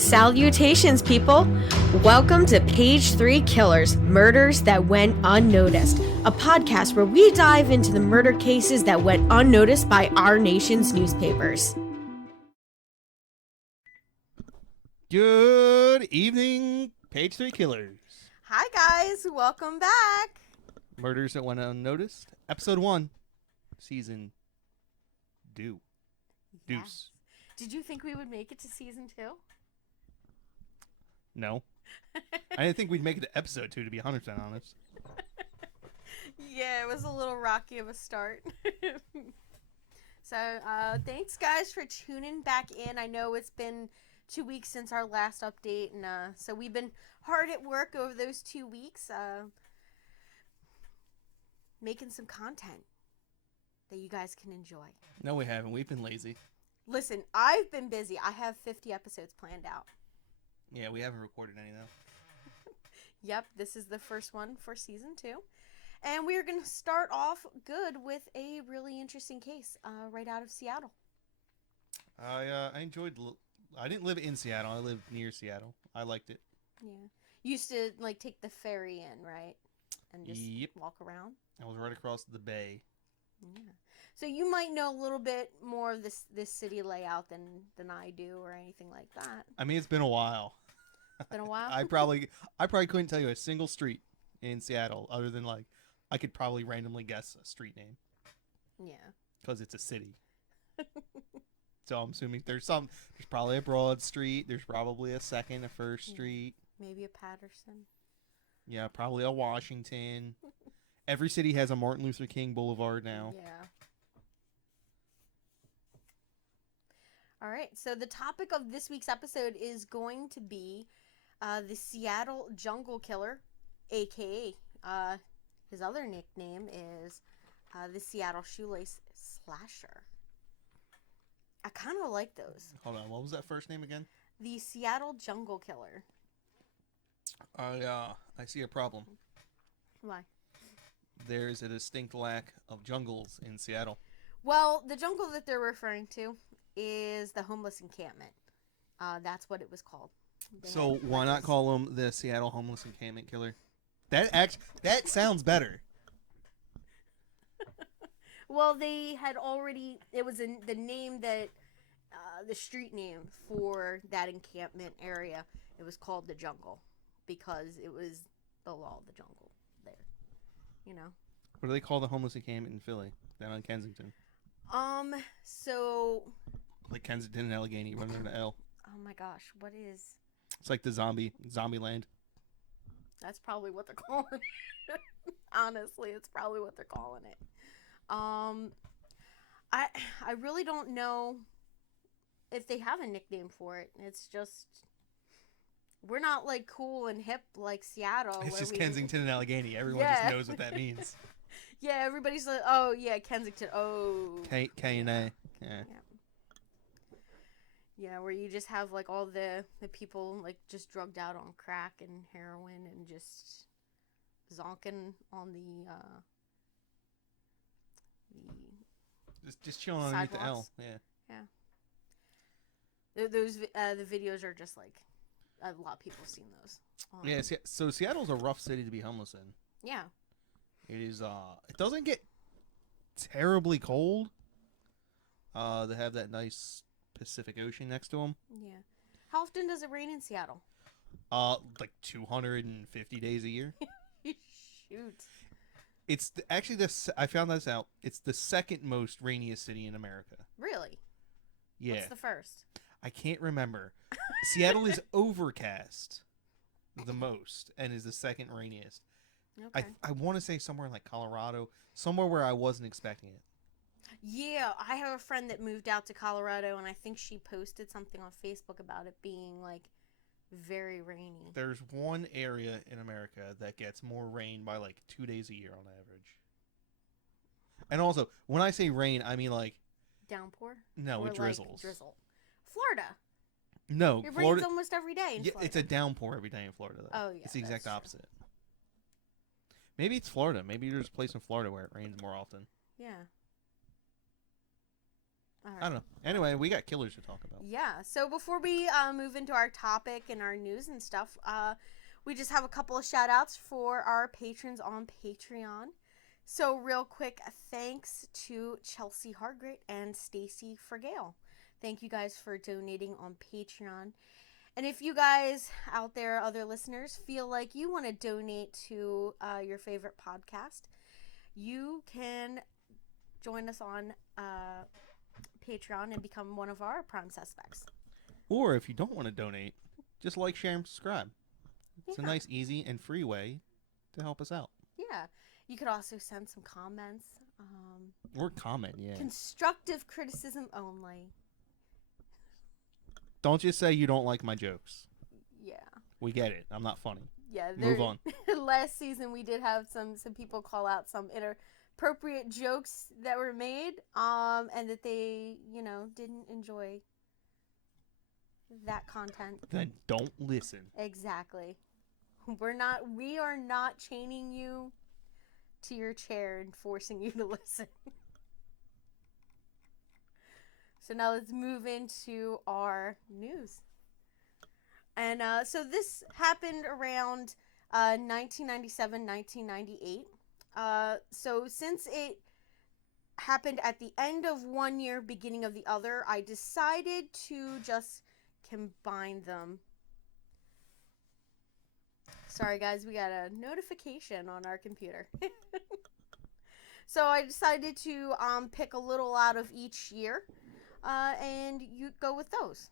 Salutations, people! Welcome to Page 3 Killers, Murders That Went Unnoticed, a podcast where we dive into the murder cases that went unnoticed by our nation's newspapers. Good evening, Page 3 Killers. Hi, guys. Welcome back. Murders That Went Unnoticed, Episode 1, Season Deuce. Yes. Did you think we would make it to Season 2? No. I didn't think we'd make it to Episode 2, to be 100% honest. Yeah, it was a little rocky of a start. So, thanks, guys, for tuning back in. I know it's been 2 weeks since our last update, and so we've been hard at work over those 2 weeks, making some content that you guys can enjoy. No, we haven't. We've been lazy. Listen, I've been busy. I have 50 episodes planned out. Yeah, we haven't recorded any, though. Yep, this is the first one for Season 2. And we're going to start off good with a really interesting case right out of Seattle. I enjoyed... I didn't live in Seattle. I lived near Seattle. I liked it. Yeah. You used to, take the ferry in, right? And just walk around? I was right across the bay. Yeah. So you might know a little bit more of this city layout than I do or anything like that. I mean, it's been a while. Been a while? I probably couldn't tell you a single street in Seattle other than, I could probably randomly guess a street name. Yeah. Because it's a city. So I'm assuming there's probably a Broad Street. There's probably a First Street. Maybe a Patterson. Yeah, probably a Washington. Every city has a Martin Luther King Boulevard now. Yeah. All right, so the topic of this week's episode is going to be the Seattle Jungle Killer, a.k.a. His other nickname is the Seattle Shoelace Slasher. I kind of like those. Hold on, what was that first name again? The Seattle Jungle Killer. I see a problem. Why? There's a distinct lack of jungles in Seattle. Well, the jungle that they're referring to is the homeless encampment. That's what it was called. So why not call them the Seattle Homeless Encampment Killer? That sounds better. Well, they had already. It was the name that the street name for that encampment area. It was called the Jungle because it was the law of the jungle there. You know. What do they call the homeless encampment in Philly? Down on Kensington. So. Like Kensington and Allegheny, running into L. Oh my gosh, what is? It's like the zombie land. That's probably what they're calling it. Honestly, it's probably what they're calling it. I really don't know if they have a nickname for it. It's just we're not cool and hip like Seattle. It's just Kensington and Allegheny. Everyone just knows what that means. Yeah, everybody's like, oh yeah, Kensington. Oh. K and A. Yeah. Yeah, where you just have all the people just drugged out on crack and heroin and just zonking on the just chilling underneath the L. Yeah. Yeah. Those the videos are just a lot of people have seen those. Yeah. So Seattle's a rough city to be homeless in. Yeah. It is. It doesn't get terribly cold. They have that nice Pacific Ocean next to them. Yeah. How often does it rain in Seattle? 250 days a year. Shoot. It's actually this. I found this out. It's the second most rainiest city in America. Really? Yeah. What's the first? I can't remember. Seattle is overcast the most and is the second rainiest. Okay. I want to say somewhere in Colorado, somewhere where I wasn't expecting it. Yeah, I have a friend that moved out to Colorado, and I think she posted something on Facebook about it being very rainy. There's one area in America that gets more rain by 2 days a year on average. And also, when I say rain, I mean downpour? No, it drizzles. Drizzle. Florida. No, it Florida, rains almost every day in Florida. It's a downpour every day in Florida, though. Oh, yeah. It's the exact opposite. Maybe it's Florida. Maybe there's a place in Florida where it rains more often. Yeah. All I don't right. know. Anyway, we got killers to talk about. Yeah. So before we move into our topic and our news and stuff, we just have a couple of shout outs for our patrons on Patreon. So real quick, thanks to Chelsea Hargrett and Stacey Fragale. Thank you guys for donating on Patreon. And if you guys out there, other listeners, feel like you want to donate to your favorite podcast, you can join us on Patreon and become one of our prime suspects. Or if you don't want to donate, just like, share, and subscribe. It's a Yeah. nice, easy, and free way to help us out. Yeah. You could also send some comments. Or comment, yeah. Constructive criticism only. Don't just say you don't like my jokes. Yeah. We get it. I'm not funny. Yeah. Move on. Last season we did have some people call out some inappropriate jokes that were made, and that they, didn't enjoy that content. Then don't listen. Exactly. We are not chaining you to your chair and forcing you to listen. So now let's move into our news. And so this happened around 1997, 1998. So since it happened at the end of one year, beginning of the other, I decided to just combine them. Sorry guys, we got a notification on our computer. So I decided to pick a little out of each year, and you go with those.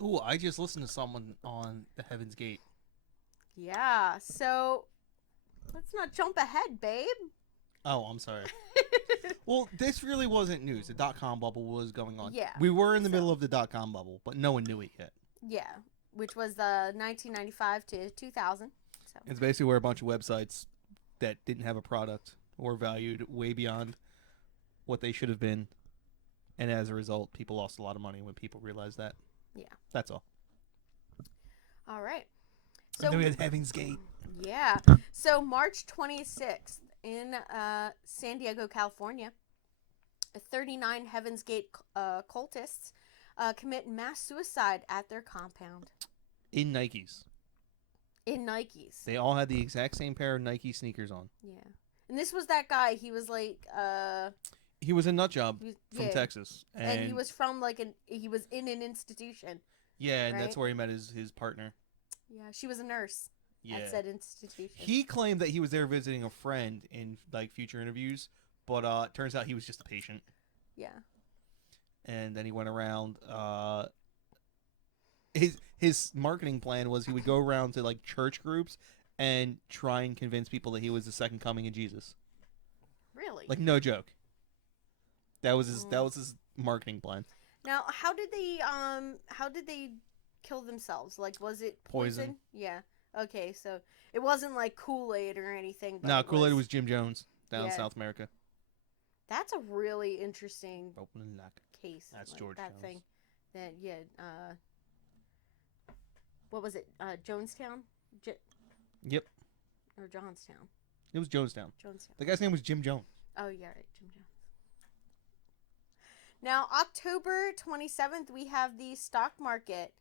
Ooh, I just listened to someone on the Heaven's Gate. Yeah, so let's not jump ahead, babe. Oh, I'm sorry. Well, this really wasn't news. The .com bubble was going on. Yeah, We were in the middle of the .com bubble, but no one knew it yet. Yeah, which was the 1995 to 2000. So. It's basically where a bunch of websites that didn't have a product or valued way beyond what they should have been, and as a result, people lost a lot of money when people realized that. Yeah. That's all. All right. So and then we had Heaven's Gate. Yeah. So March 26th in San Diego, California, 39 Heaven's Gate cultists commit mass suicide at their compound. In Nikes. In Nikes. They all had the exact same pair of Nike sneakers on. Yeah. And this was that guy. He was like... he was a nut job from Texas. And he was from he was in an institution. Yeah, and right? that's where he met his partner. Yeah, she was a nurse at said institution. He claimed that he was there visiting a friend in future interviews, but turns out he was just a patient. Yeah. And then he went around. His marketing plan was he would go around to church groups and try and convince people that he was the second coming of Jesus. Really? No joke. That was his marketing plan. Now, how did they kill themselves? Was it poison? Yeah. Okay, so it wasn't like Kool-Aid or anything. But no, Kool-Aid was Jim Jones down in South America. That's a really interesting Open and knock. Case. That's George that Jones. Thing. That what was it? Jonestown? Yep. Or Johnstown? It was Jonestown. Jonestown. The guy's name was Jim Jones. Oh yeah, right, Jim Jones. Now, October 27th, we have the stock market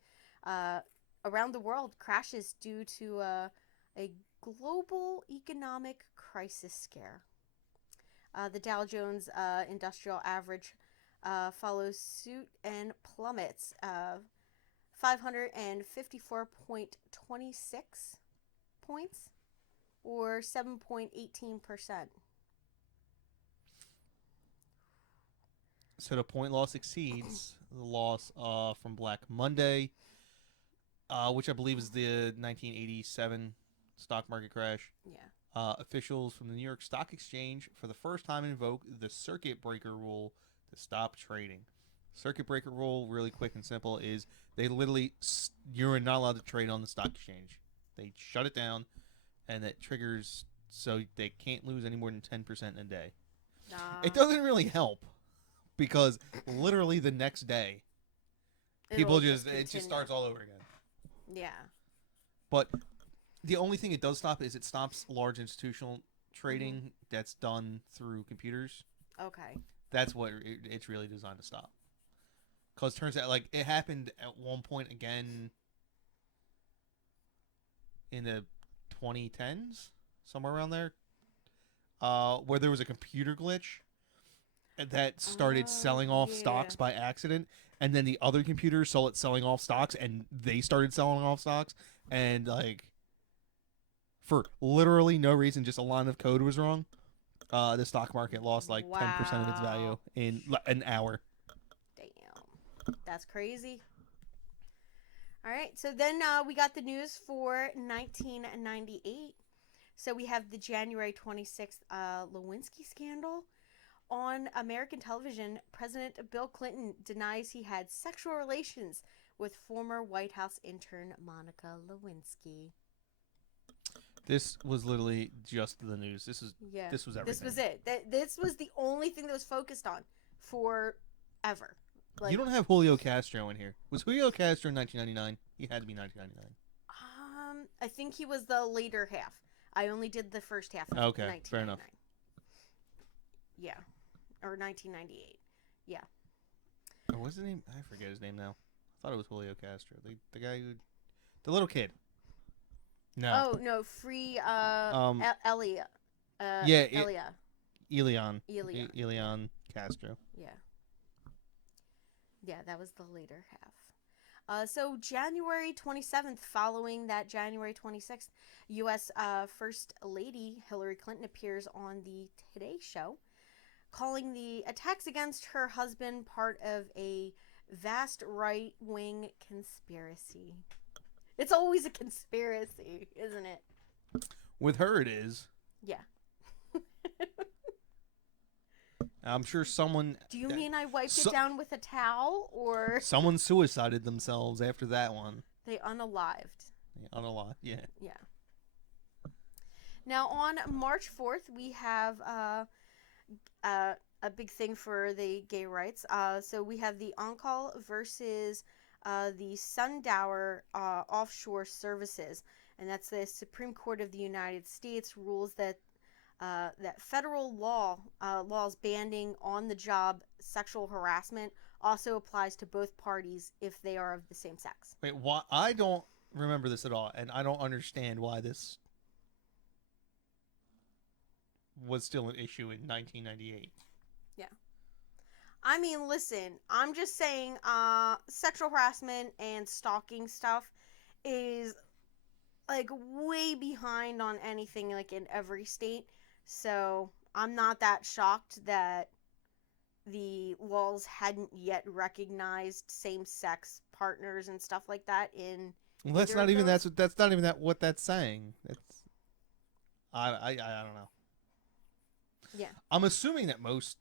around the world crashes due to a global economic crisis scare. The Dow Jones Industrial Average follows suit and plummets 554.26 points, or 7.18%. So the point loss exceeds the loss from Black Monday, which I believe is the 1987 stock market crash. Yeah. Officials from the New York Stock Exchange, for the first time, invoke the circuit breaker rule to stop trading. Circuit breaker rule, really quick and simple, is they literally, you're not allowed to trade on the stock exchange. They shut it down, and it triggers so they can't lose any more than 10% in a day. It doesn't really help, because literally the next day, it just starts all over again. Yeah. But the only thing it does stop is it stops large institutional trading that's done through computers. Okay. That's what it's really designed to stop. Because it turns out, like, it happened at one point again in the 2010s, somewhere around there, where there was a computer glitch that started selling off stocks by accident, and then the other computer saw it selling off stocks, and they started selling off stocks, and, like, for literally no reason, just a line of code was wrong. The stock market lost like 10% of its value in an hour. Damn. That's crazy. All right. So then we got the news for 1998. So we have the January 26th Lewinsky scandal. On American television, President Bill Clinton denies he had sexual relations with former White House intern Monica Lewinsky. This was literally just the news. This was everything. This was it. This was the only thing that was focused on forever. Like, you don't have Julio Castro in here. Was Julio Castro in 1999? He had to be 1999. I think he was the later half. I only did the first half of 1999. Fair enough. Yeah. Or 1998. Yeah. Or what's his name? I forget his name now. I thought it was Julio Castro. The guy who... The little kid. No. Oh, no. Free, Elia. Elian Castro. Yeah. Yeah, that was the later half. So January 27th, following that January 26th, U.S. First Lady Hillary Clinton appears on the Today Show, calling the attacks against her husband part of a vast right-wing conspiracy. It's always a conspiracy, isn't it? With her, it is. Yeah. I'm sure someone... Do you mean I wiped it down with a towel, or... Someone suicided themselves after that one. They unalived. Yeah. Yeah. Now, on March 4th, we have a big thing for the gay rights. So we have the On-Call versus the Sundower Offshore Services. And that's the Supreme Court of the United States rules that that federal laws banning on-the-job sexual harassment also applies to both parties if they are of the same sex. Wait, why? I don't remember this at all, and I don't understand why this was still an issue in 1998. Yeah. I mean, listen, I'm just saying sexual harassment and stalking stuff is like way behind on anything like in every state. So I'm not that shocked that the laws hadn't yet recognized same-sex partners and stuff like that in. Well, that's not even what that's saying. That's I don't know. Yeah. I'm assuming that most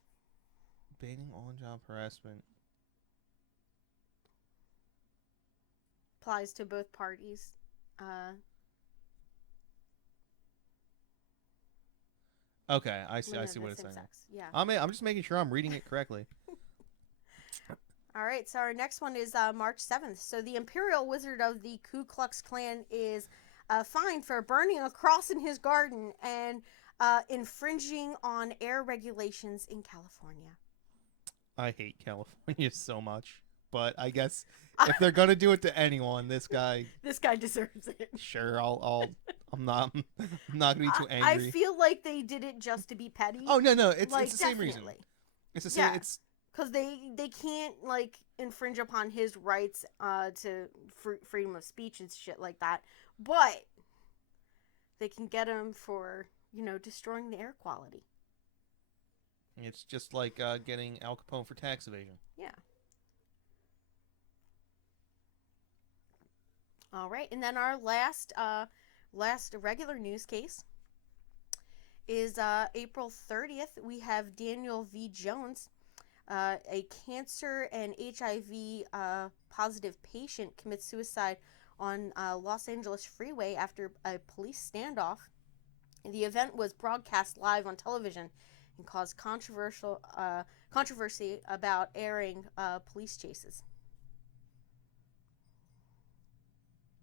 banning on-job harassment applies to both parties. Okay, I see what it's saying. Sex. Yeah. I'm just making sure I'm reading it correctly. All right, so our next one is March 7th. So the Imperial Wizard of the Ku Klux Klan is fined for burning a cross in his garden and infringing on air regulations in California. I hate California so much, but I guess if they're gonna do it to anyone, this guy deserves it. Sure, I'm not gonna be too angry. I feel like they did it just to be petty. Oh no, it's the same reason. It's the same. Yeah. It's because they can't like infringe upon his rights to freedom of speech and shit like that, but they can get him for destroying the air quality. It's just like getting Al Capone for tax evasion. Yeah. All right, and then our last regular news case is April 30th. We have Daniel V. Jones, a cancer and HIV positive patient, commits suicide on Los Angeles freeway after a police standoff. The event was broadcast live on television and caused controversy about airing police chases.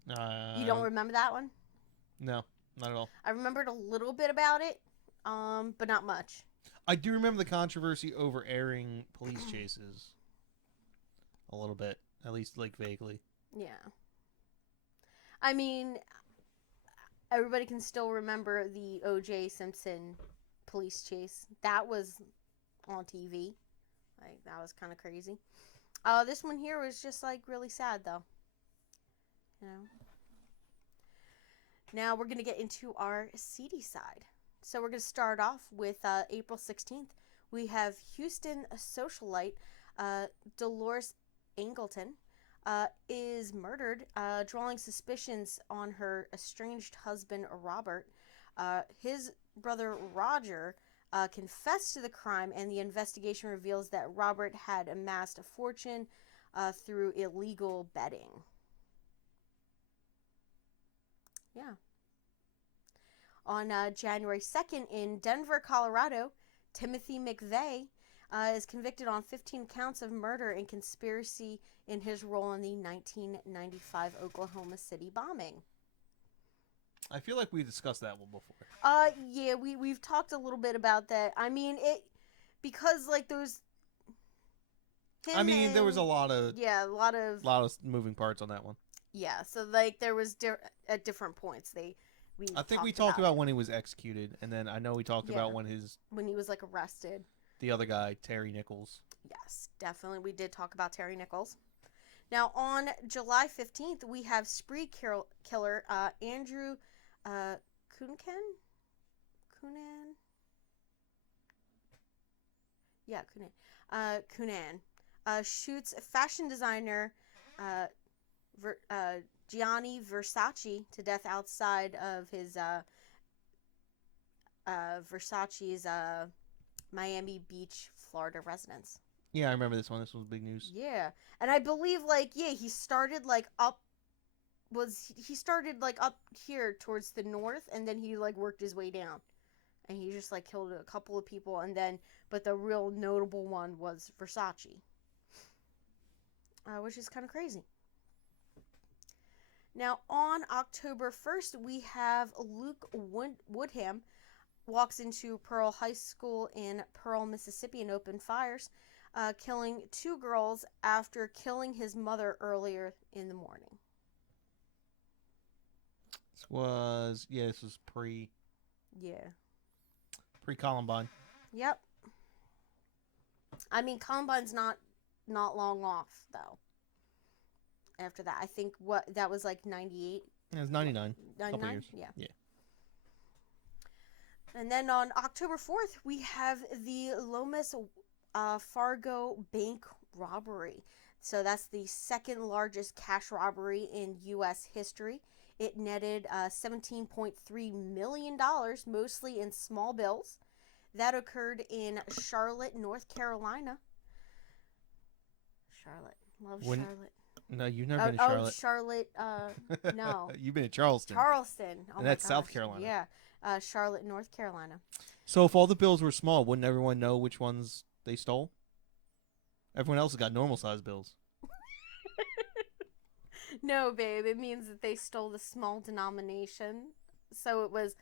You don't remember that one? No, not at all. I remembered a little bit about it, but not much. I do remember the controversy over airing police chases. A little bit. At least, like, vaguely. Yeah. I mean, everybody can still remember the O.J. Simpson police chase. That was on TV. Like, that was kind of crazy. This one here was just, like, really sad, though. You know? Now we're going to get into our seedy side. So we're going to start off with April 16th. We have Houston socialite Dolores Angleton is murdered, drawing suspicions on her estranged husband, Robert. His brother, Roger, confessed to the crime, and the investigation reveals that Robert had amassed a fortune through illegal betting. Yeah. On January 2nd in Denver, Colorado, Timothy McVeigh is convicted on 15 counts of murder and conspiracy in his role in the 1995 Oklahoma City bombing. I feel like we discussed that one before. Yeah, we've talked a little bit about that. I mean, because like those. There was a lot of a lot of moving parts on that one. Yeah, so like there was at different points I think we talked about when he was executed, and then I know we talked about when he was like arrested. The other guy, Terry Nichols. Yes, definitely. We did talk about Terry Nichols. Now, on July 15th, we have spree killer Andrew Cunanan? Yeah, Cunanan. Shoots fashion designer Gianni Versace to death outside of his Versace's Miami Beach, Florida residence. Yeah, I remember this one. This was big news. Yeah. And I believe he started up here towards the north, and then he worked his way down. And he just killed a couple of people, but the real notable one was Versace. Which is kind of crazy. Now, on October 1st, we have Luke Woodham walks into Pearl High School in Pearl, Mississippi, and opened fires, killing 2 girls after killing his mother earlier in the morning. This was pre... Yeah. Pre-Columbine. Yep. I mean, Columbine's not long off, though. After that, I think that was 98. It was 99. 99? Couple years. Yeah. And then on October 4th, we have the Lomas Fargo bank robbery. So that's the second largest cash robbery in U.S. history. It netted $17.3 million, mostly in small bills. That occurred in Charlotte, North Carolina. Charlotte. Love Charlotte. No, you've never been to Charlotte. Oh, Charlotte. No. You've been to Charleston. Charleston. Oh, and that's South Carolina. Yeah. Charlotte, North Carolina. So if all the bills were small, wouldn't everyone know which ones they stole? Everyone else has got normal-sized bills. No, babe. It means that they stole the small denomination. So it was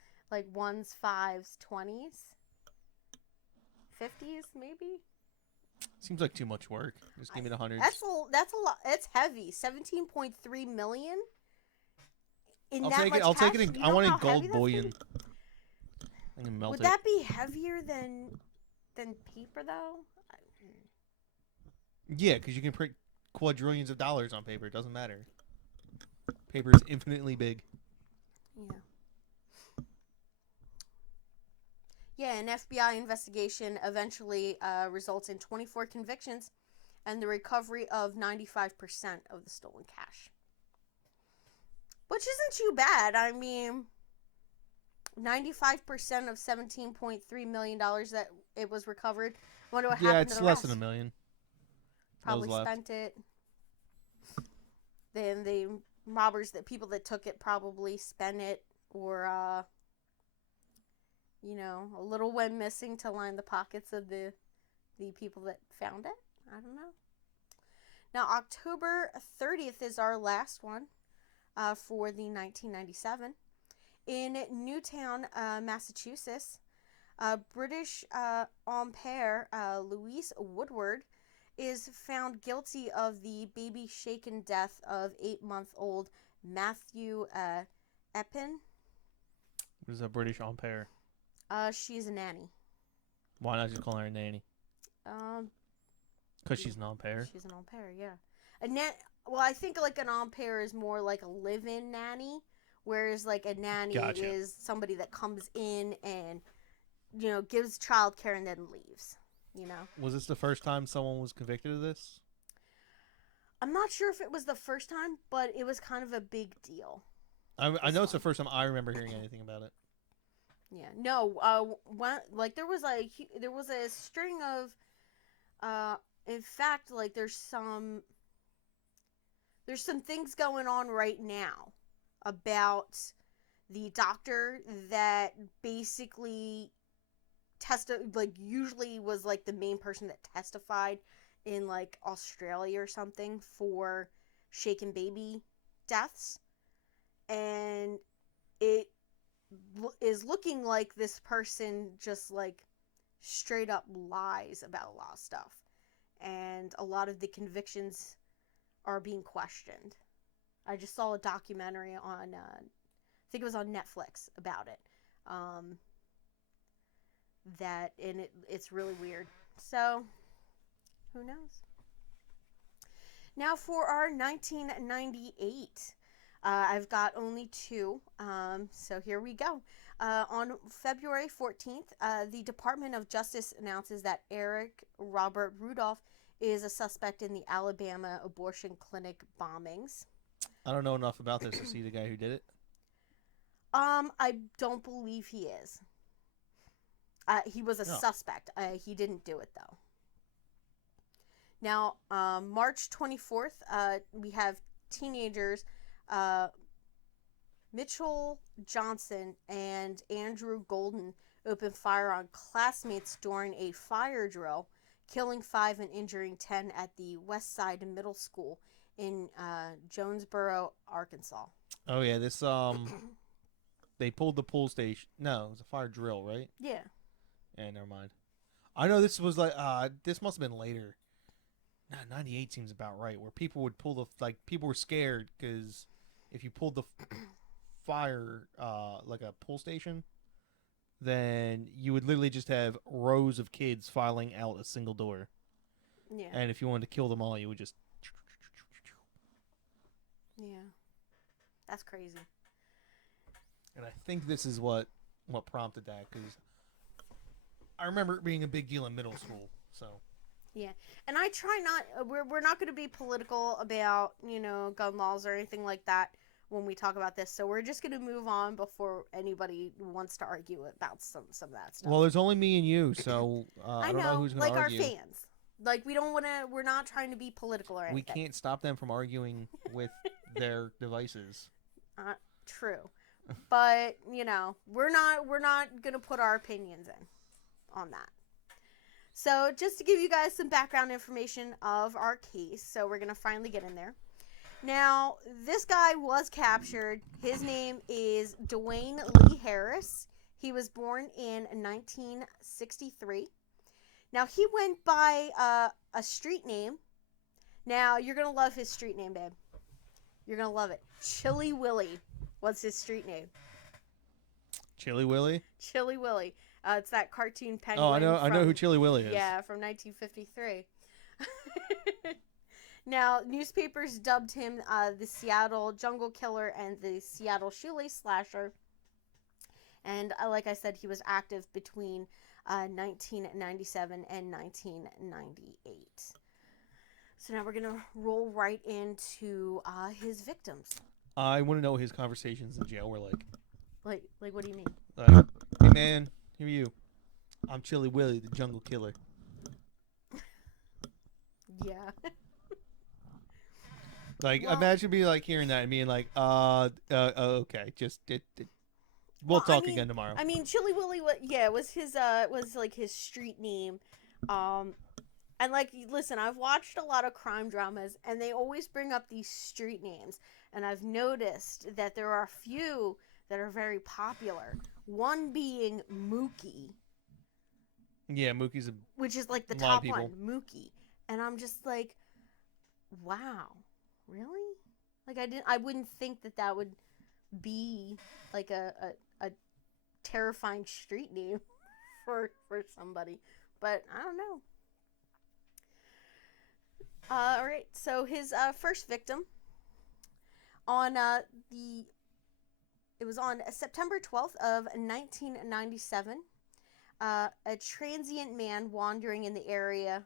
ones, fives, 20s, 50s, maybe? Seems like too much work. Just give me the hundreds. That's a lot. It's heavy. 17.3 million. I'll take it. I want it in gold bullion. I can melt it. Would that be heavier than paper though? Yeah, because you can print quadrillions of dollars on paper. It doesn't matter. Paper is infinitely big. Yeah. Yeah, an FBI investigation eventually results in 24 convictions and the recovery of 95% of the stolen cash. Which isn't too bad. I mean, 95% of $17.3 million that it was recovered. I wonder what happened to the rest. Yeah, it's less than $1 million. Probably spent it. Then the people that took it probably spent it, or a little went missing to line the pockets of the people that found it. I don't know. Now, October 30th is our last one for the 1997. In Newtown, Massachusetts, British Ampere Louise Woodward is found guilty of the baby shaken death of 8-month-old Matthew Eppin. What is a British Ampere? She's a nanny. Why not just call her a nanny? Um, Because she's an Ampere. She's an Ampere, yeah. Well, I think like an Ampere is more like a live-in nanny, whereas like a nanny Gotcha. is somebody that comes in and gives childcare and then leaves. Was this the first time someone was convicted of this? I'm not sure if it was the first time, but it was kind of a big deal. I know it's the first time I remember hearing anything about it. Yeah, no. There was a string of, in fact, like there's some things going on right now about the doctor that basically usually was like the main person that testified in like Australia or something for shaken baby deaths, and it is looking like this person just like straight up lies about a lot of stuff, and a lot of the convictions are being questioned. I just saw a documentary on I think it was on Netflix about it, it's really weird. So who knows? Now for our 1998. I've got only two, so here we go. On February 14th, the Department of Justice announces that Eric Robert Rudolph is a suspect in the Alabama abortion clinic bombings. I don't know enough about this to see the guy who did it. I don't believe he is. He was a suspect. He didn't do it, though. Now, March 24th, we have teenagers Mitchell Johnson and Andrew Golden open fire on classmates during a fire drill, killing 5 and injuring 10 at the West Side Middle School in Jonesboro, Arkansas. Oh yeah, this they pulled the pool station. No, it was a fire drill, right? Yeah. Yeah, never mind. I know this was like this must have been later. Nah, 98 seems about right, where people would pull people were scared because if you pulled the fire like a pool station, then you would literally just have rows of kids filing out a single door. Yeah. And if you wanted to kill them all, you would just. Yeah. That's crazy. And I think this is what prompted that, because I remember it being a big deal in middle school. So. Yeah, and I try not. We're not going to be political about gun laws or anything like that when we talk about this. So we're just going to move on before anybody wants to argue about some of that stuff. Well, there's only me and you, so I don't know who's going to argue. Like our fans. Like we don't want to. We're not trying to be political or anything. We can't stop them from arguing with their devices. True, but we're not going to put our opinions in on that. So just to give you guys some background information of our case, so we're going to finally get in there. Now, this guy was captured. His name is Dwayne Lee Harris. He was born in 1963. Now, he went by a street name. Now, you're going to love his street name, babe. You're going to love it. Chilly Willy was his street name. Chilly Willy? Chilly Willy. It's that cartoon penguin. Oh, I know who Chilly Willy is. Yeah, from 1953. Now, newspapers dubbed him the Seattle Jungle Killer and the Seattle Shoelace Slasher. And like I said, he was active between 1997 and 1998. So now we're going to roll right into his victims. I want to know what his conversations in jail were like. Like what do you mean? Like, hey man, who are you? I'm Chilly Willy, the Jungle Killer. Yeah. Imagine me hearing that and being like, okay, just we'll talk again tomorrow. I mean, Chilly Willy, was his street name, and listen, I've watched a lot of crime dramas, and they always bring up these street names, and I've noticed that there are a few that are very popular. One being Mookie. Yeah, Mookie's a which is like the lot of top one, people. Mookie. And I'm just like, wow, really? Like I wouldn't think that that would be like a terrifying street name for somebody, but I don't know. All right, so his first victim on the it was on September 12th of 1997. A transient man wandering in the area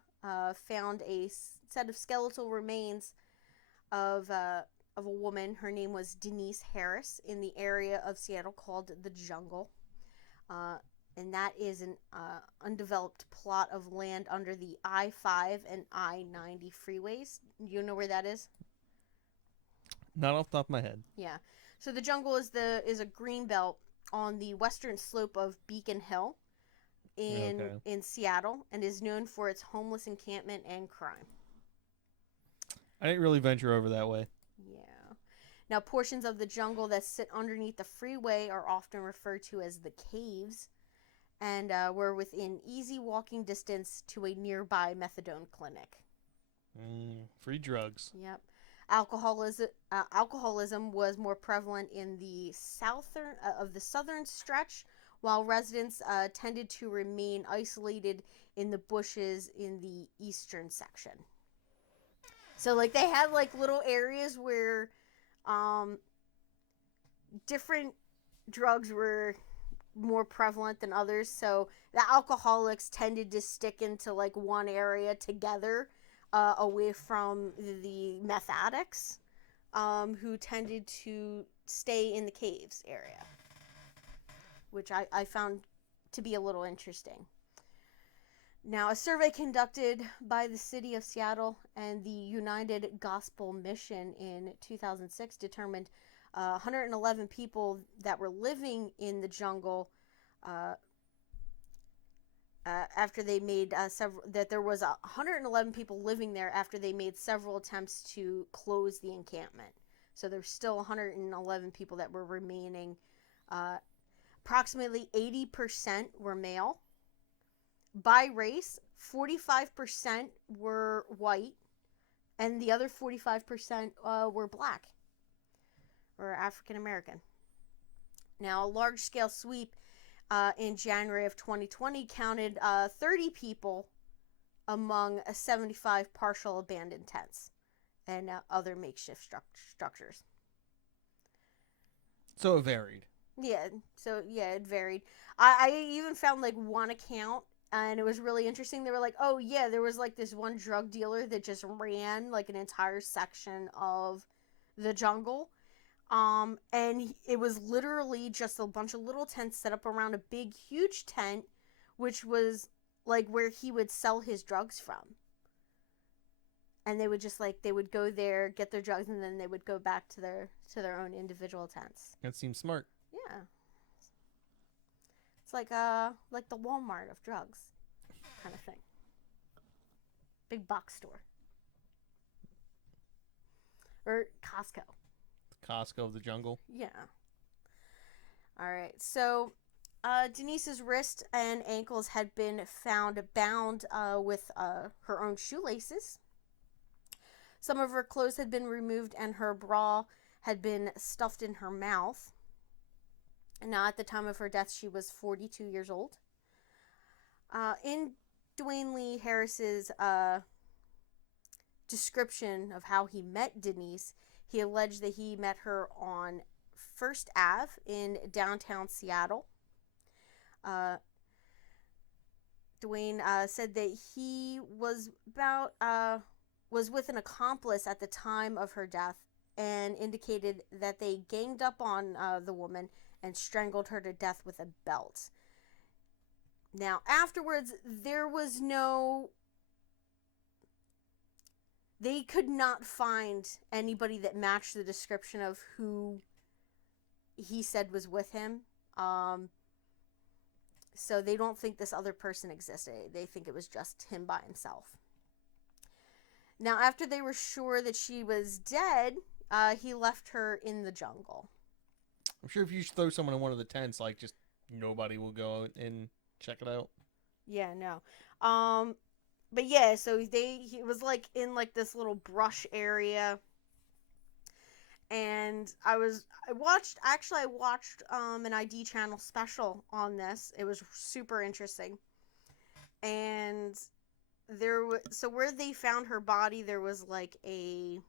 found a set of skeletal remains of a woman. Her name was Denise Harris in the area of Seattle called the Jungle. Uh, and that is an undeveloped plot of land under the I-5 and I-90 freeways. You know where that is? Not off the top of my head. Yeah. So the Jungle is a green belt on the western slope of Beacon Hill in Seattle, and is known for its homeless encampment and crime. I didn't really venture over that way. Yeah. Now, portions of the jungle that sit underneath the freeway are often referred to as the caves, and were within easy walking distance to a nearby methadone clinic. Free drugs. Yep. Alcoholism was more prevalent in the southern stretch, while residents tended to remain isolated in the bushes in the eastern section. So, like, they had like little areas where different drugs were more prevalent than others. So the alcoholics tended to stick into like one area together, away from the meth addicts, who tended to stay in the caves area, which I found to be a little interesting. Now, a survey conducted by the city of Seattle and the United Gospel Mission in 2006 determined 111 people that were living in the jungle, after they made that there was 111 people living there after they made several attempts to close the encampment. So there's still 111 people that were remaining. Approximately 80% were male. By race, 45% were white, and the other 45% were black or African American. Now, a large-scale sweep in January of 2020 counted 30 people among 75 partial abandoned tents and other makeshift structures. So it varied. Yeah, it varied. I even found like one account, and it was really interesting. They were like, oh yeah, there was like this one drug dealer that just ran like an entire section of the jungle. And it was literally just a bunch of little tents set up around a big, huge tent, which was like where he would sell his drugs from. And they would just like, they would go there, get their drugs, and then they would go back to their own individual tents. That seems smart. Yeah. It's like the Walmart of drugs kind of thing. Big box store. Or Costco. Costco of the jungle. Yeah. All right. So, Denise's wrists and ankles had been found bound with her own shoelaces. Some of her clothes had been removed, and her bra had been stuffed in her mouth. And now, at the time of her death, she was 42 years old. In Dwayne Lee Harris's description of how he met Denise, he alleged that he met her on First Ave in downtown Seattle. Dwayne said that he was with an accomplice at the time of her death, and indicated that they ganged up on the woman and strangled her to death with a belt. Now, afterwards, they could not find anybody that matched the description of who he said was with him. So they don't think this other person existed. They think it was just him by himself. Now, after they were sure that she was dead, he left her in the jungle. I'm sure if you throw someone in one of the tents, like, just nobody will go and check it out. Yeah, no. But yeah, so he was like in like this little brush area, and I watched an ID channel special on this. It was super interesting. And so where they found her body, there was like a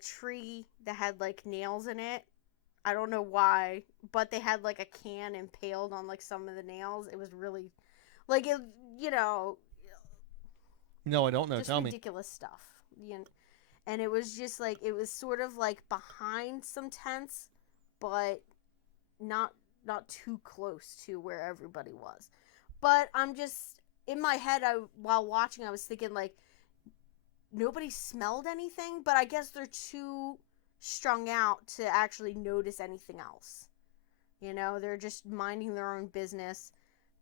tree that had like nails in it. I don't know why, but they had like a can impaled on like some of the nails. It was really like it, you know, No, I don't know. just Tell me. ridiculous stuff. You know, and it was just like it was sort of like behind some tents, but not not too close to where everybody was. But I'm just in my head. While watching, I was thinking like nobody smelled anything, but I guess they're too strung out to actually notice anything else. You know, they're just minding their own business.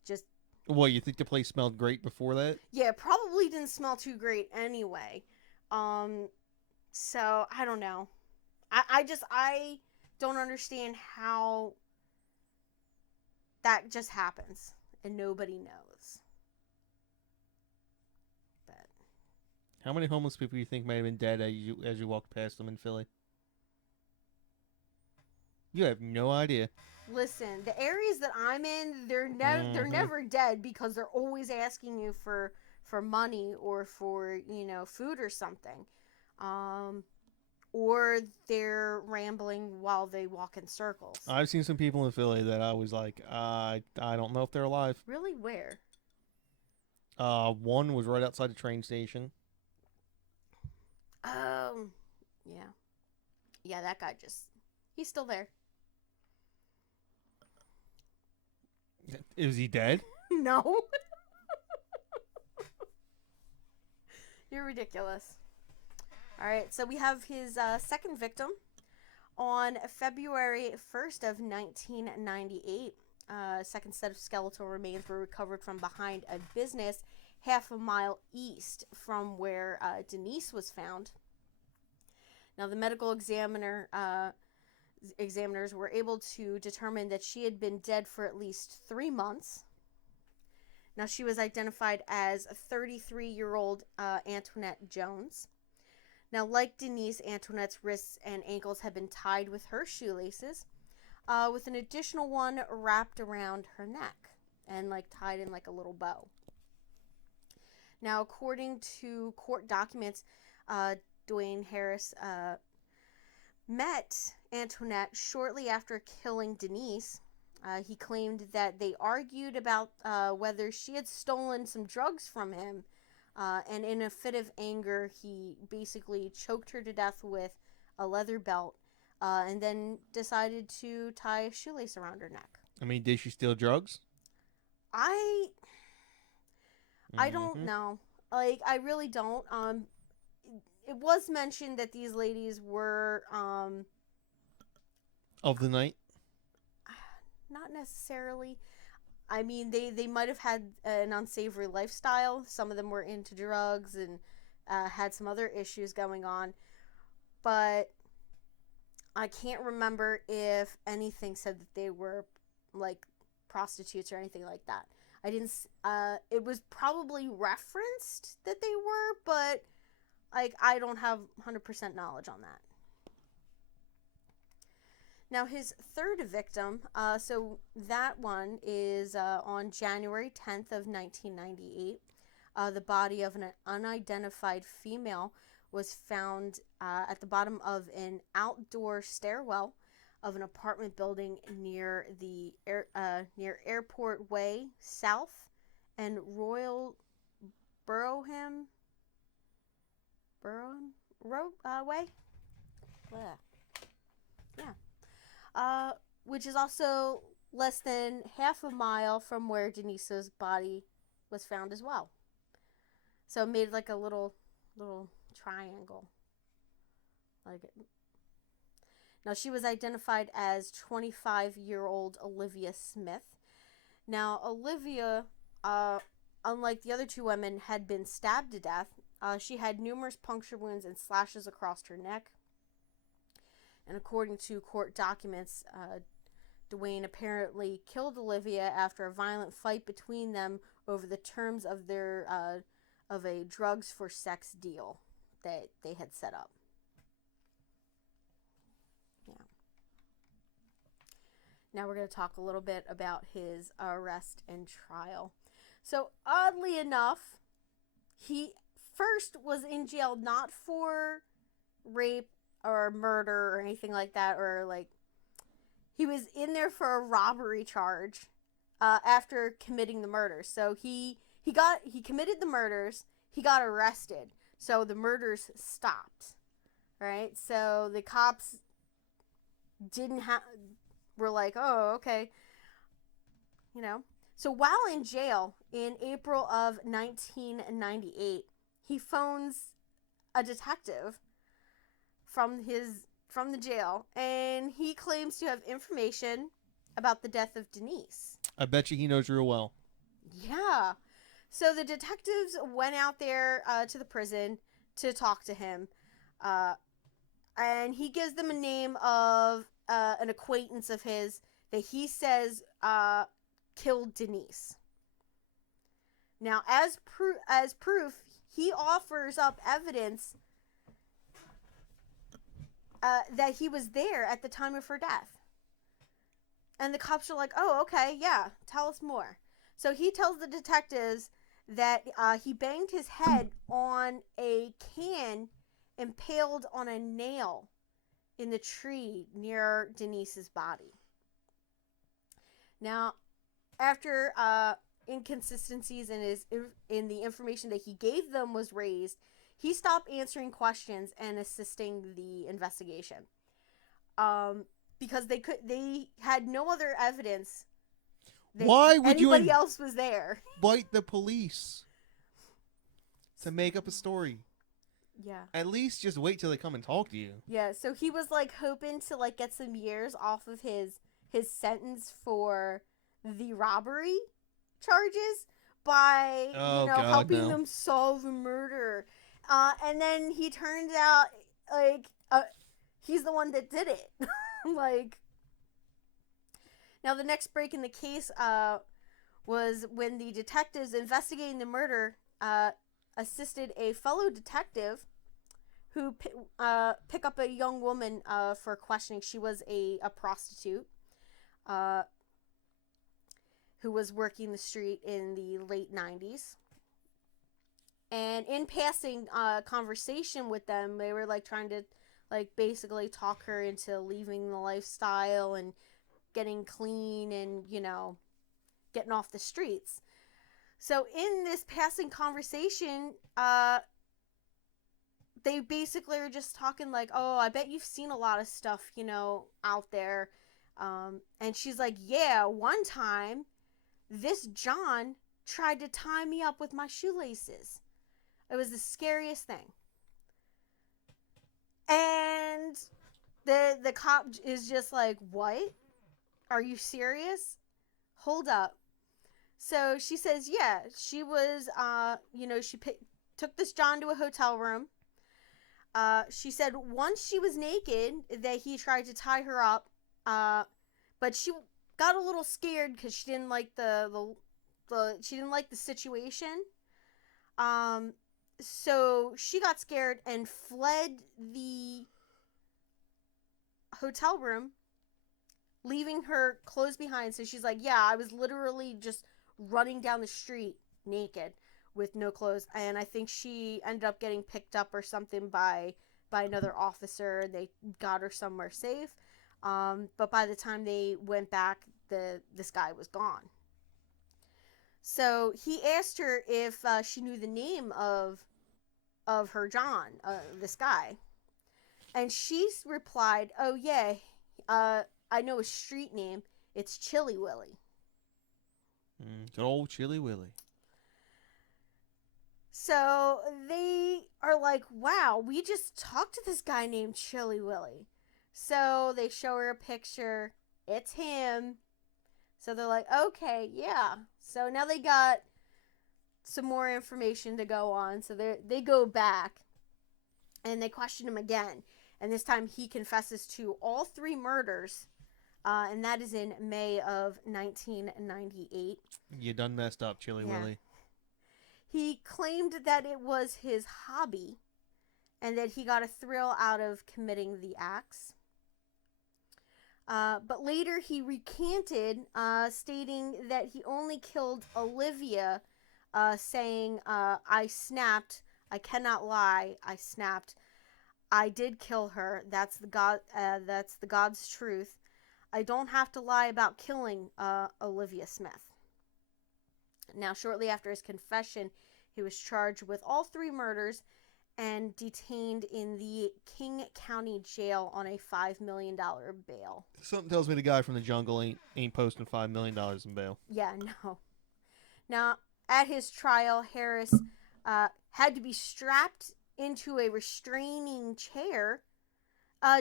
Just Well, you think the place smelled great before that? yeah, probably didn't smell too great anyway. Um, so I don't know. I don't understand how that just happens and nobody knows. But How many homeless people do you think might have been dead as you walked past them in Philly? You have no idea. listen, the areas that I'm in, they're Mm-hmm. never dead because they're always asking you for money or for food or something, um, or they're rambling while they walk in circles. I've seen some people in Philly that I was like, I don't know if they're alive. Really, where? One was right outside the train station. Yeah, yeah, that guy he's still there. Is he dead? No, you're ridiculous. All right, so we have his second victim on February 1st of 1998. Second set of skeletal remains were recovered from behind a business half a mile east from where Denise was found. Now, the medical examiners were able to determine that she had been dead for at least 3 months. Now, she was identified as 33-year-old Antoinette Jones. Now, like Denise, Antoinette's wrists and ankles had been tied with her shoelaces, with an additional one wrapped around her neck and like tied in like a little bow. Now, according to court documents, Dwayne Harris met Antoinette shortly after killing Denise. He claimed that they argued about whether she had stolen some drugs from him, and in a fit of anger, he basically choked her to death with a leather belt, and then decided to tie a shoelace around her neck. I mean, did she steal drugs? I don't Mm-hmm. know. Like, I really don't. It was mentioned that these ladies were Of the night? not necessarily. I mean, they might have had an unsavory lifestyle. Some of them were into drugs and had some other issues going on. But I can't remember if anything said that they were like prostitutes or anything like that. I didn't. It was probably referenced that they were, but like I don't have 100% knowledge on that. Now, his third victim, so that one is on January 10th of 1998. The body of an unidentified female was found at the bottom of an outdoor stairwell of an apartment building near near Airport Way South and Royal Burrougham Way. Blah. Yeah. Which is also less than half a mile from where Denise's body was found as well. So it made like a little triangle. Like now she was identified as 25-year-old Olivia Smith. Now Olivia, unlike the other two women, had been stabbed to death. She had numerous puncture wounds and slashes across her neck. And according to court documents, Dwayne apparently killed Olivia after a violent fight between them over the terms of their of a drugs for sex deal that they had set up. Yeah. Now we're going to talk a little bit about his arrest and trial. So oddly enough, he first was in jail not for rape or murder or anything like that, or like he was in there for a robbery charge after committing the murders. So he committed the murders. He got arrested. So the murders stopped. Right? So the cops were like, "Oh, okay." You know. So while in jail in April of 1998, he phones a detective from the jail, and he claims to have information about the death of Denise. I bet you he knows real well. Yeah. So the detectives went out there to the prison to talk to him, and he gives them a name of an acquaintance of his that he says killed Denise. Now, as proof, he offers up evidence that he was there at the time of her death. And the cops are like, "Oh, okay, yeah, tell us more." So he tells the detectives that he banged his head on a can impaled on a nail in the tree near Denise's body. Now, after inconsistencies in the information that he gave them was raised, he stopped answering questions and assisting the investigation. Because they had no other evidence that Why would anybody else was there. Invite the police to make up a story? Yeah. At least just wait till they come and talk to you. Yeah, so he was like hoping to like get some years off of his sentence for the robbery charges by helping them solve a murder. And then he turns out like he's the one that did it. Like, now the next break in the case was when the detectives investigating the murder assisted a fellow detective who pick up a young woman for questioning. She was a prostitute who was working the street in the late 90s. And in passing conversation with them, they were like trying to like basically talk her into leaving the lifestyle and getting clean and, getting off the streets. So in this passing conversation, they basically are just talking like, "Oh, I bet you've seen a lot of stuff, out there." And she's like, "Yeah, one time this John tried to tie me up with my shoelaces. It was the scariest thing." And the cop is just like, "What? Are you serious? Hold up." So she says, yeah, she was, she took this John to a hotel room. She said once she was naked that he tried to tie her up, but she got a little scared because she didn't like she didn't like the situation. So she got scared and fled the hotel room, leaving her clothes behind. So she's like, "Yeah, I was literally just running down the street naked with no clothes." And I think she ended up getting picked up or something by another officer. They got her somewhere safe. But by the time they went back, this guy was gone. So he asked her if she knew the name of her John, this guy. And she replied, "Oh, yeah, I know his street name. It's Chilly Willy." Good old Chilly Willy. So they are like, "Wow, we just talked to this guy named Chilly Willy." So they show her a picture. It's him. So they're like, "Okay, yeah." So now they got some more information to go on. So they go back and they question him again. And this time he confesses to all 3 murders and that is in May of 1998. You done messed up, Chili Yeah. Willy. He claimed that it was his hobby and that he got a thrill out of committing the acts. But later he recanted, stating that he only killed Olivia, saying, I snapped. I cannot lie. I snapped. I did kill her. That's the God's truth. I don't have to lie about killing Olivia Smith. Now, shortly after his confession, he was charged with all 3 murders and detained in the King County Jail on a $5 million bail. Something tells me the guy from the jungle ain't posting $5 million in bail. Yeah, no. Now, at his trial, Harris had to be strapped into a restraining chair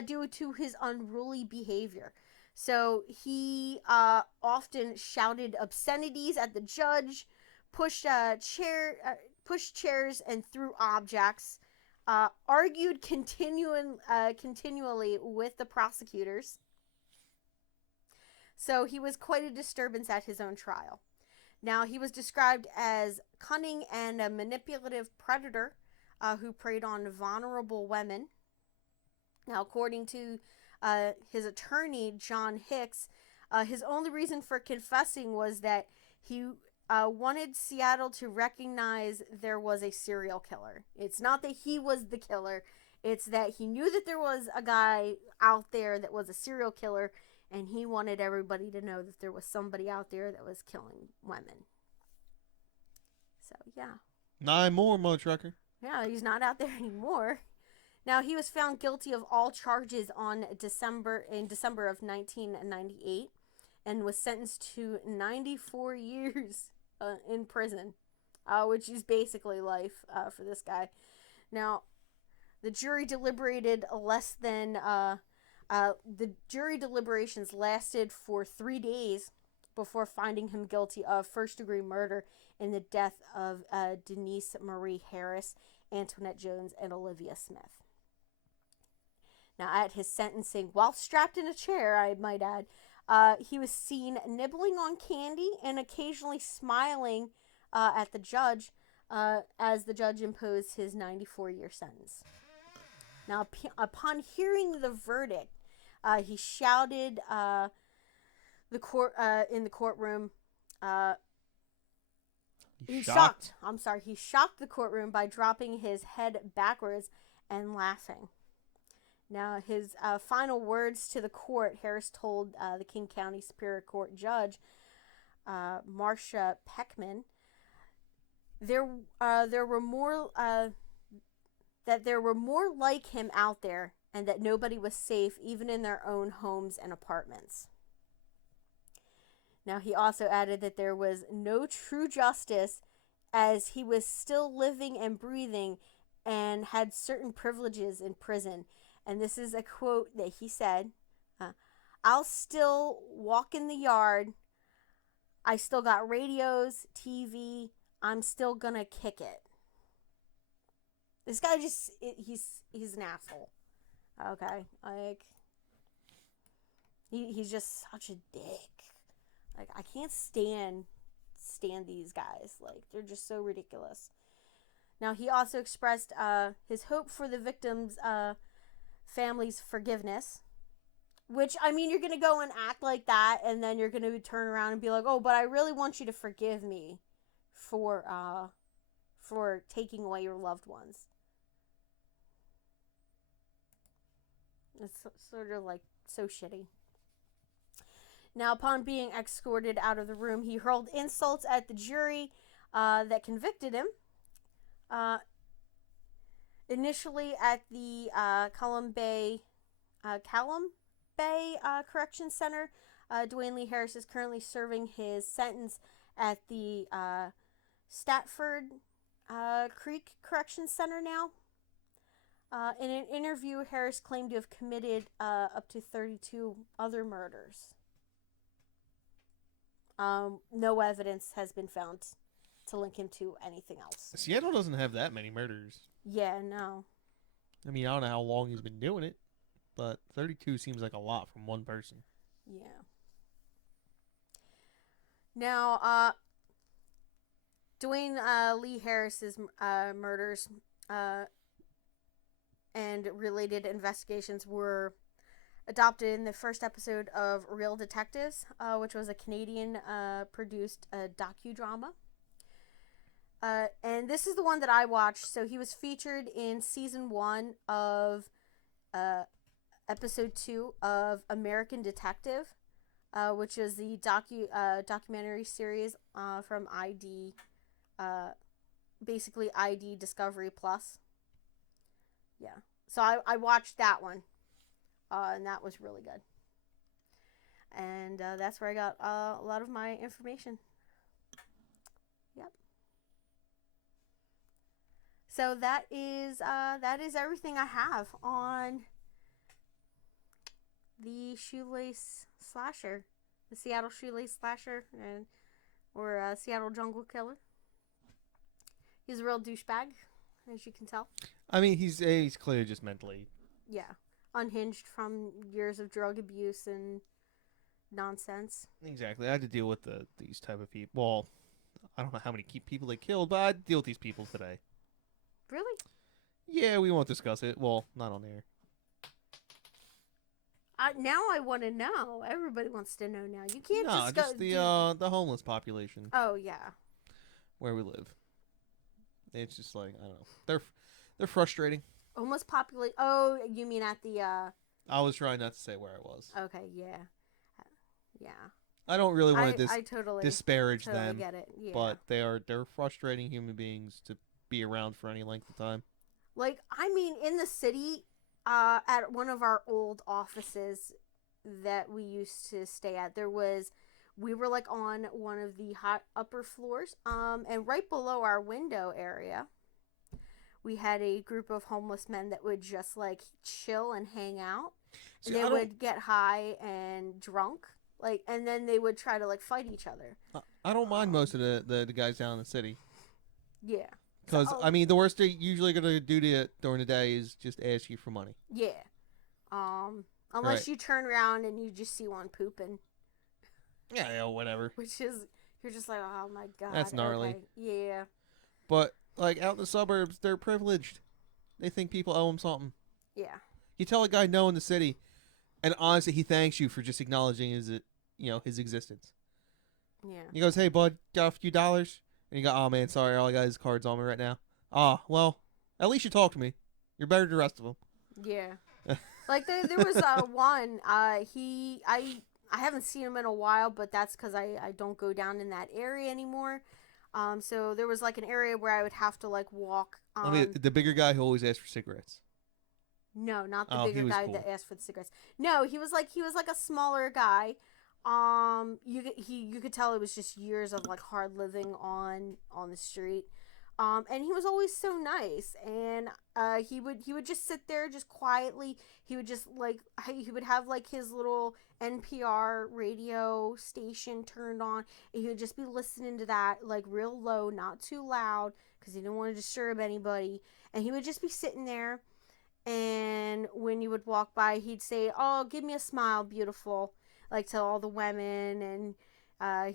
due to his unruly behavior. So he often shouted obscenities at the judge, pushed chairs and threw objects, argued continually with the prosecutors. So he was quite a disturbance at his own trial. Now, he was described as cunning and a manipulative predator who preyed on vulnerable women. Now, according to his attorney, John Hicks, his only reason for confessing was that he wanted Seattle to recognize there was a serial killer. It's not that he was the killer. It's that he knew that there was a guy out there that was a serial killer, and he wanted everybody to know that there was somebody out there that was killing women. So, yeah. 9 more, mother trucker. Yeah, he's not out there anymore. Now, he was found guilty of all charges in December of 1998 and was sentenced to 94 years in prison, which is basically life for this guy. Now, the jury deliberated the jury deliberations lasted for 3 days before finding him guilty of first-degree murder in the death of Denise Marie Harris, Antoinette Jones, and Olivia Smith. Now, at his sentencing, while strapped in a chair, I might add, he was seen nibbling on candy and occasionally smiling at the judge as the judge imposed his 94-year sentence. Now, upon hearing the verdict, he shouted in the courtroom. He shocked the courtroom by dropping his head backwards and laughing. Now, his final words to the court, Harris told the King County Superior Court Judge, Marcia Peckman, there were more like him out there, and that nobody was safe, even in their own homes and apartments. Now, he also added that there was no true justice, as he was still living and breathing and had certain privileges in prison. And this is a quote that he said, I'll still walk in the yard. I still got radios, TV. I'm still gonna kick it. This guy he's an asshole. Okay, like, he's just such a dick. Like, I can't stand these guys. Like, they're just so ridiculous. Now, he also expressed his hope for the victims' family's forgiveness. Which, I mean, you're going to go and act like that, and then you're going to turn around and be like, oh, but I really want you to forgive me for taking away your loved ones. It's sort of, like, so shitty. Now, upon being escorted out of the room, he hurled insults at the jury that convicted him. Initially at the Callum Bay Correction Center. Dwayne Lee Harris is currently serving his sentence at the Stratford Creek Correction Center now. In an interview, Harris claimed to have committed up to 32 other murders. No evidence has been found to link him to anything else. Seattle doesn't have that many murders. Yeah, no. I mean, I don't know how long he's been doing it, but 32 seems like a lot from one person. Yeah. Now, Dwayne Lee Harris's murders and related investigations were adopted in the first episode of Real Detectives, which was a Canadian produced docudrama. And this is the one that I watched. So he was featured in season 1 of episode 2 of American Detective, which is the documentary series from ID, basically ID Discovery Plus. Yeah. So I watched that one, and that was really good. And that's where I got a lot of my information. Yep. So that is everything I have on the Shoelace Slasher, the Seattle Shoelace Slasher, or Seattle Jungle Killer. He's a real douchebag, as you can tell. I mean, he's clearly just mentally. Yeah, unhinged from years of drug abuse and nonsense. Exactly. I had to deal with these type of people. Well, I don't know how many people they killed, but I had to deal with these people today. Really? Yeah, we won't discuss it. Well, not on air. Now I want to know. Everybody wants to know now. You can't just the homeless population. Oh yeah. Where we live. It's just like, I don't know. They're frustrating. Homeless population. Oh, you mean at the I was trying not to say where I was. Okay, yeah. Yeah. I don't really want to disparage totally them. Get it. Yeah. But they're frustrating human beings to be around for any length of time. Like, I mean, in the city, at one of our old offices that we used to stay at, we were like on one of the hot upper floors, and right below our window area, we had a group of homeless men that would just like chill and hang out. See, and they would get high and drunk, like, and then they would try to like fight each other. I don't mind most of the guys down in the city. Yeah. Because, I mean, the worst they're usually going to do to you during the day is just ask you for money. Yeah. Unless you turn around and you just see one pooping. Yeah, whatever. Which is, you're just like, oh my god. That's gnarly. Okay. Yeah. But, like, out in the suburbs, they're privileged. They think people owe them something. Yeah. You tell a guy no in the city, and honestly, he thanks you for just acknowledging his existence. Yeah. He goes, hey, bud, got a few dollars? And you go, oh, man, sorry, all I got is cards on me right now. Oh, well, at least you talk to me. You're better than the rest of them. Yeah. Like, there was one, I haven't seen him in a while, but that's because I don't go down in that area anymore. So there was, like, an area where I would have to, like, walk. The bigger guy who always asked for cigarettes. No, not the bigger guy that asked for the cigarettes. No, he was like a smaller guy. You could tell it was just years of like hard living on the street. And he was always so nice, and he would just sit there just quietly. He would just he would have like his little NPR radio station turned on, and he would just be listening to that like real low, not too loud, because he didn't want to disturb anybody. And he would just be sitting there, and when you would walk by, he'd say, "Oh, give me a smile, beautiful," like to all the women, and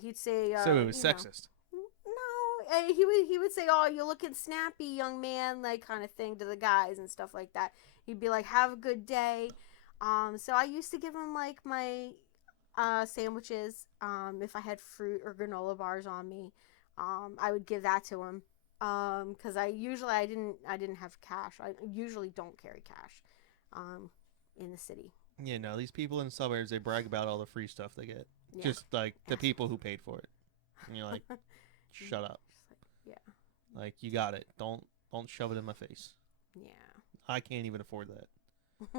he'd say, so it was sexist. No, he would say, "Oh, you're looking snappy, young man," like kind of thing to the guys and stuff like that. He'd be like, "Have a good day." So I used to give him like my sandwiches. If I had fruit or granola bars on me, I would give that to him. Because I didn't have cash. I usually don't carry cash. In the city. Yeah, no, these people in the suburbs, they brag about all the free stuff they get. Yeah. Just like the people who paid for it. And you're like, shut up. Yeah. Like, you got it. Don't shove it in my face. Yeah. I can't even afford that.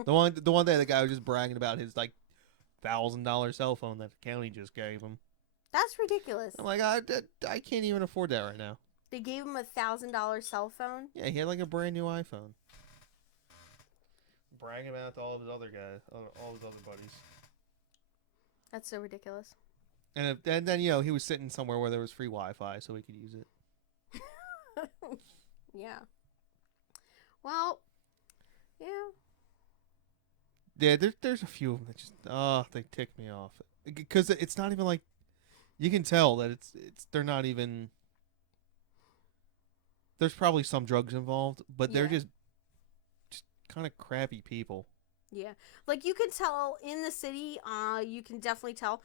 the one day the guy was just bragging about his like $1,000 cell phone that the county just gave him. That's ridiculous. I'm like, I can't even afford that right now. They gave him a $1,000 cell phone? Yeah, he had like a brand new iPhone. Bragging about to all of his other guys, all his other buddies. That's so ridiculous. And then he was sitting somewhere where there was free Wi-Fi, so he could use it. Yeah. Well, yeah. Yeah, there's a few of them that just they tick me off because it's not even like you can tell that it's they're not even. There's probably some drugs involved, but they're Yeah. just kind of crappy people. Yeah. Like you can tell in the city, you can definitely tell.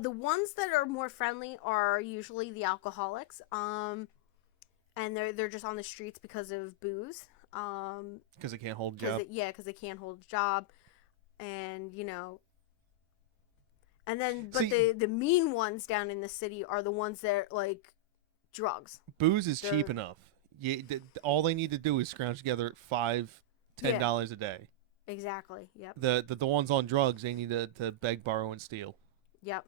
The ones that are more friendly are usually the alcoholics. And they're just on the streets because of booze. Because they can't hold a Because job. because they can't hold a job, and and then but See, the mean ones down in the city are the ones that like drugs. booze is cheap They're enough. All they need to do is scrounge together $5, yeah, $10 a day. exactly. Yep, The ones on drugs, they need to beg, borrow, and steal. yep.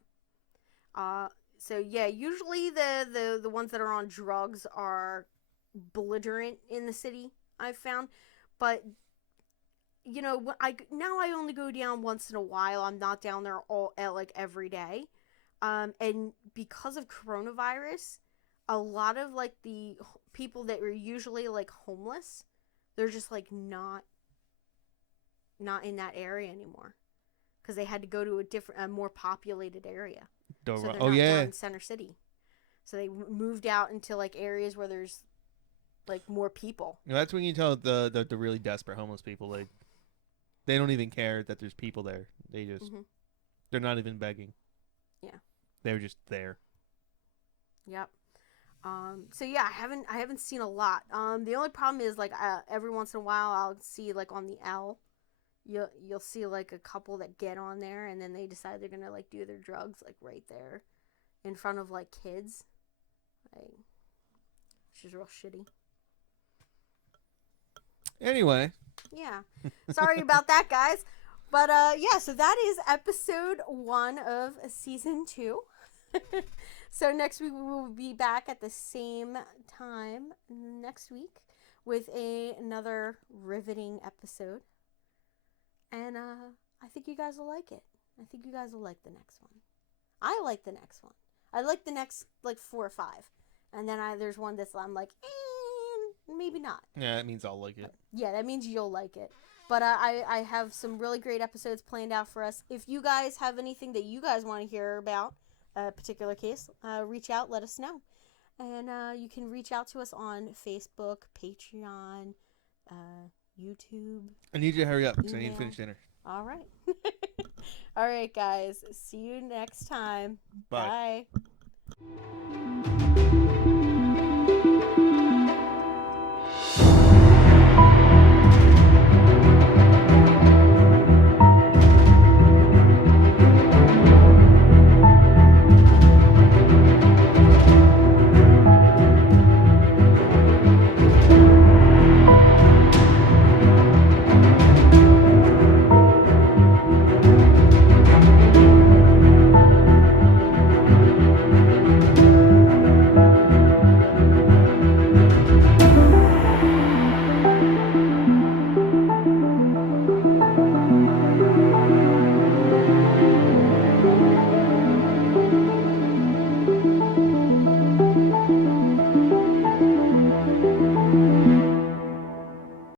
Uh, so yeah, usually the ones that are on drugs are belligerent in the city. I've found, but I only go down once in a while. I'm not down there all like every day. And because of coronavirus, a lot of like the people that were usually like homeless, they're just like not in that area anymore because they had to go to a more populated area. So they're Oh not down yeah, in Center City. So they moved out into like areas where there's like more people. that's when you tell the really desperate homeless people they don't even care that there's people there. Mm-hmm. They're not even begging. Yeah. They're just there. Yep. So yeah, I haven't seen a lot. The only problem is like every once in a while I'll see like on the L, you'll see like a couple that get on there and then they decide they're gonna like do their drugs like right there in front of like kids, like, which is real shitty. Anyway, Yeah. Sorry about that, guys. But yeah, so that is episode 1 of season 2. So next week we will be back at the same time next week with another riveting episode. And I think you guys will like it. I think you guys will like the next one. I like the next one. I like the next like 4 or 5. And then there's one that's I'm like, maybe not. yeah, that means I'll like it. But yeah, that means you'll like it. But I have some really great episodes planned out for us. If you guys have anything that you guys want to hear about a particular case, reach out, let us know. And you can reach out to us on Facebook, Patreon, YouTube. I need you to hurry up because I need to Email. finish dinner. All right. All right, guys. See you next time. Bye. Bye.